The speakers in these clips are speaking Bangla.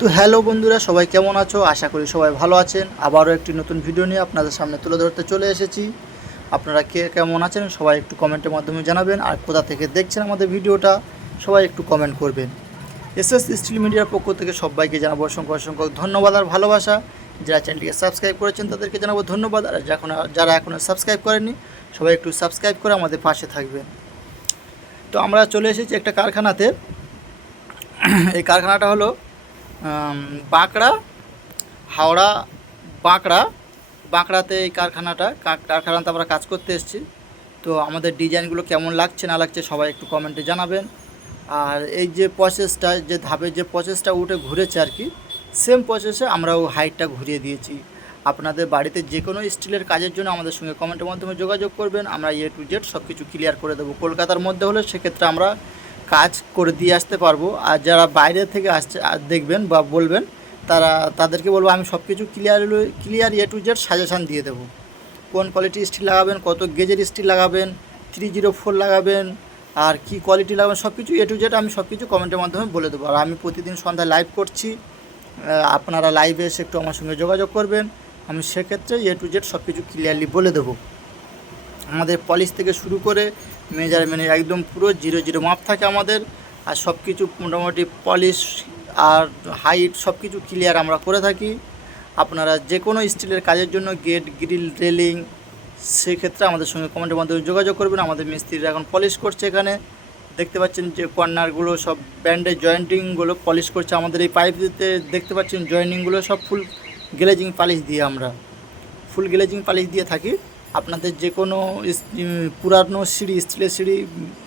তো হ্যালো বন্ধুরা, সবাই কেমন আছো? আশা করি সবাই ভালো আছেন। আবারও একটি নতুন ভিডিও নিয়ে আপনাদের সামনে তুলে ধরতে চলে এসেছি। আপনারা কে কেমন আছেন সবাই একটু কমেন্টের মাধ্যমে জানাবেন। আর কোথা থেকে দেখছেন আমাদের ভিডিওটা, সবাই একটু কমেন্ট করবেন। এস এস স্টিল মিডিয়ার পক্ষ থেকে সবাইকে জানাব অসংখ্য অসংখ্য ধন্যবাদ আর ভালোবাসা। যারা চ্যানেলটিকে সাবস্ক্রাইব করেছেন তাদেরকে জানাব ধন্যবাদ। আর যখন যারা এখনও সাবস্ক্রাইব করেননি, সবাই একটু সাবস্ক্রাইব করে আমাদের পাশে থাকবেন। তো আমরা চলে এসেছি একটা কারখানাতে। এই কারখানাটা হলো বাঁকড়া, হাওড়া, বাঁকড়া। বাঁকড়াতে এই কারখানাটা কারখানাতে আমরা কাজ করতে এসেছি। তো আমাদের ডিজাইনগুলো কেমন লাগছে, না লাগছে সবাই একটু কমেন্টে জানাবেন। আর এই যে প্রসেসটা যে ধাপের যে প্রসেসটা উঠে ঘুরেছে আর কি সেম প্রসেসে আমরাও হাইটটা ঘুরিয়ে দিয়েছি। আপনাদের বাড়িতে যে কোনো স্টিলের কাজের জন্য আমাদের সঙ্গে কমেন্টের মাধ্যমে যোগাযোগ করবেন। আমরা এ টু জেড সব কিছু ক্লিয়ার করে দেবো। কলকাতার মধ্যে হলে সেক্ষেত্রে আমরা কাজ করে দিয়ে আসতে পারব। আর যারা বাইরে থেকে আসছে দেখবেন বা বলবেন, তারা, তাদেরকে বলব আমি সব কিছু clear clear A to Z suggestion দিয়ে দেবো। কোন কোয়ালিটি স্টিল লাগাবেন, কত গেজের স্টিল লাগাবেন থ্রি জিরো ফোর লাগাবেন, আর কি কোয়ালিটি লাগাবেন সব কিছু এ টু জেড আমি সব কিছু কমেন্টের মাধ্যমে বলে দেবো। আর আমি প্রতিদিন সন্ধ্যায় লাইভ করছি আপনারা লাইভে এসে একটু আমার সঙ্গে যোগাযোগ করবেন, আমি সেক্ষেত্রে এ টু জেড সব কিছু ক্লিয়ারলি বলে দেবো। আমাদের পলিশ থেকে শুরু করে মেজারমেন্ট একদম পুরো জিরো জিরো মাপ থাকে আমাদের, আর সব কিছু মোটামুটি পলিশ আর হাইট সব কিছু ক্লিয়ার আমরা করে থাকি। আপনারা যে কোনো স্টিলের কাজের জন্য গেট গ্রিল রেলিং সেক্ষেত্রে আমাদের সঙ্গে কমেন্টের মাধ্যমে যোগাযোগ করবেন। আমাদের মিস্ত্রিরা এখন পলিশ করছে এখানে। দেখতে পাচ্ছেন যে কর্নারগুলো সব ব্যান্ডের জয়েন্টিংগুলো পলিশ করছে আমাদের এই পাইপতে দেখতে পাচ্ছেন জয়েন্টিংগুলো সব ফুল গ্লেজিং পালিশ দিয়ে আমরা। ফুল গ্লেজিং পালিশ দিয়ে থাকি। আপনাদের যে কোনো পুরানো সিঁড়ি, স্টিলের সিঁড়ি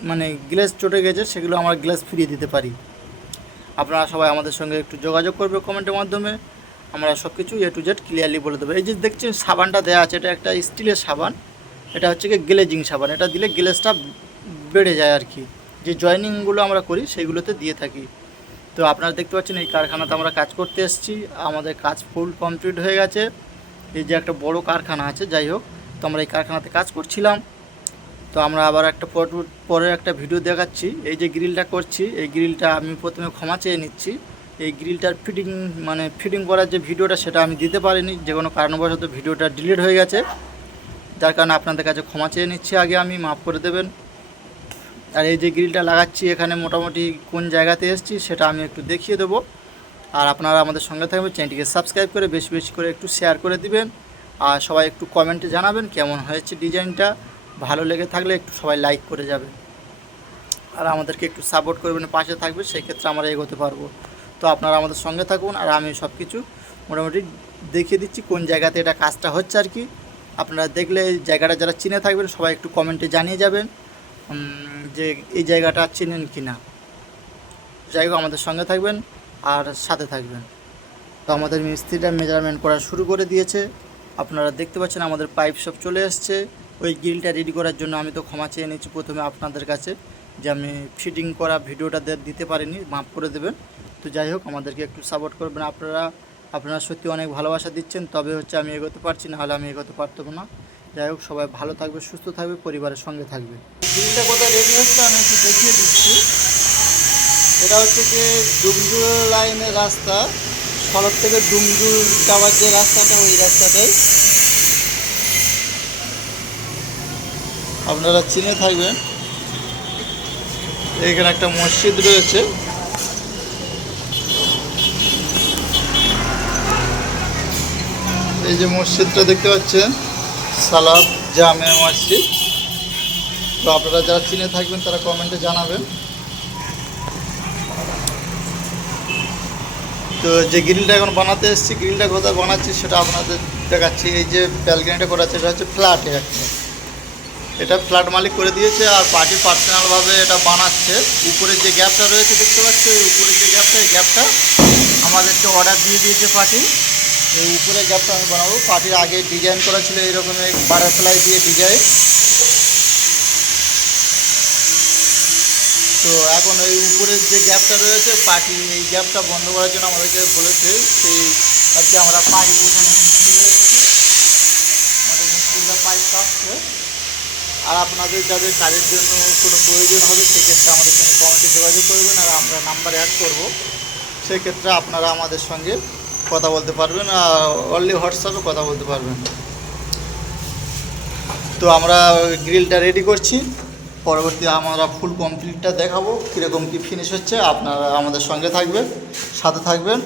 মানে গ্লেস চটে গেছে, সেগুলো আমরা গ্লাস ফিরিয়ে দিতে পারি। আপনারা সবাই আমাদের সঙ্গে একটু যোগাযোগ করবে কমেন্টের মাধ্যমে। আমরা সব কিছু এ টু জেড ক্লিয়ারলি বলে দেবো। এই যে দেখছেন, সাবানটা দেওয়া আছে, এটা একটা স্টিলের সাবান। এটা হচ্ছে কি গ্লেজিং সাবান। এটা দিলে গ্লেসটা বেড়ে যায় আর কি। যে জয়েনিংগুলো আমরা করি সেইগুলোতে দিয়ে থাকি। তো আপনারা দেখতে পাচ্ছেন, এই কারখানাতে আমরা কাজ করতে এসেছি। আমাদের কাজ ফুল কমপ্লিট হয়ে গেছে। এই যে একটা বড় কারখানা আছে, যাই হোক। তো আমরা এই কারখানাতে কাজ করছিলাম। তো আমরা আবার একটা পর- পরের একটা ভিডিও দেখাচ্ছি। এই যে গ্রিলটা করছি, এই গ্রিলটা আমি প্রথমে ক্ষমা চেয়ে নিচ্ছি। এই গ্রিলটার ফিটিং মানে ফিটিং করার যে ভিডিওটা সেটা আমি দিতে পারিনি। যে কোনো কারণবশত ভিডিওটা ডিলিট হয়ে গেছে। যার কারণে আপনাদের কাছে ক্ষমা চেয়ে নিচ্ছি। আগে আমি মাফ করে দেবেন। আর এই যে গ্রিলটা লাগাচ্ছি, এখানে মোটামুটি কোন জায়গাতে এসেছি, সেটা আমি একটু দেখিয়ে দেবো। আর আপনারা আমাদের সঙ্গে থাকবেন। চ্যানেলটিকে সাবস্ক্রাইব করে, বেশি বেশি করে একটু শেয়ার করে দিবেন। আর সবাই একটু কমেন্টে জানাবেন কেমন হয়েছে ডিজাইনটা। ভালো লেগে থাকলে একটু সবাই লাইক করে যাবেন আর আমাদেরকে একটু সাপোর্ট করবেন, পাশে থাকবে, সেক্ষেত্রে আমরা এগোতে পারব। তো আপনারা আমাদের সঙ্গে থাকুন আর আমি সব কিছু মোটামুটি দেখিয়ে দিচ্ছি কোন জায়গাতে এটা কাজটা হচ্ছে আর কি। আপনারা দেখলে এই জায়গাটা যারা চিনে থাকবেন, সবাই একটু কমেন্টে জানিয়ে যাবেন যে এই জায়গাটা চিনেন কি না হোক, আমাদের সঙ্গে থাকবেন আর সাথে থাকবেন। তো আমাদের মিস্ত্রিটা মেজারমেন্ট করা শুরু করে দিয়েছে। আপনারা দেখতে পাচ্ছেন আমাদের পাইপ সব চলে এসছে ওই গ্রিলটা রেডি করার জন্য আমি তো ক্ষমা চেয়ে নিয়েছি প্রথমে আপনাদের কাছে যে আমি ফিটিং করা ভিডিওটা দিতে পারিনি, মাফ করে দেবেন। তো যাই হোক, আমাদেরকে একটু সাপোর্ট করবেন আপনারা। আপনারা সত্যি অনেক ভালোবাসা দিচ্ছেন, তবে হচ্ছে আমি এগোতে পারছি না হলে আমি এগোতে পারতাম না। যাই হোক, সবাই ভালো থাকবে, সুস্থ থাকবে, পরিবারের সঙ্গে থাকবে। গ্রিলটা কোথায় রেডি হচ্ছে আমি একটু দেখিয়ে দিচ্ছি। এটা হচ্ছে যে ডুমজুর লাইনের রাস্তা। সড়ক থেকে ডুমজুর যাওয়ার যে রাস্তাটা, ওই রাস্তাটাই। আপনারা চিনে থাকবেন। এখানে একটা মসজিদ রয়েছে। এই যে মসজিদটা দেখতে পাচ্ছেন, সালাদ জামে মসজিদ। তো আপনারা যারা চিনে থাকবেন, তারা কমেন্টে জানাবেন। তো যে গ্রিলটা এখন বানাতে এসেছি গ্রিলটা কোথায় বানাচ্ছি সেটা আপনাদের দেখাচ্ছি। এই যে ব্যালকানিটা করা আছে, এটা হচ্ছে ফ্ল্যাটে এটা ফ্ল্যাট মালিক করে দিয়েছে আর পার্টি পার্সোনালভাবে এটা বানাচ্ছে। উপরে যে গ্যাপটা রয়েছে, দেখতে পাচ্ছ? এই উপরে যে গ্যাপটা এই গ্যাপটা আমাদেরকে অর্ডার দিয়ে দিয়েছে পার্টি এই উপরে গ্যাপটা আমি বানাবো। পার্টির আগে ডিজাইন করা ছিল এইরকম বাটারফ্লাই দিয়ে ডিজাইন তো এখন এই উপরের যে গ্যাপটা রয়েছে পার্টি এই গ্যাপটা বন্ধ করার জন্য আমাদেরকে বলেছে সেই আর কি আমরা পাইপ ওখানে আমাদের মিস্ত্রিরা পাইপ কাটছে। আর আপনাদের যাদের কাজের জন্য কোনো প্রয়োজন হবে, সেক্ষেত্রে আমাদের সঙ্গে কমেন্টে যোগাযোগ করবেন আর আমরা নাম্বার অ্যাড করব। সেক্ষেত্রে আপনারা আমাদের সঙ্গে কথা বলতে পারবেন, আর অনলি হোয়াটসঅ্যাপে কথা বলতে পারবেন। তো আমরা গ্রিলটা রেডি করছি। পরবর্তী আমরা ফুল কমপ্লিটটা দেখাবো, কীরকম কী ফিনিশ হচ্ছে, আপনারা আমাদের সঙ্গে থাকবেন, সাথে থাকবেন।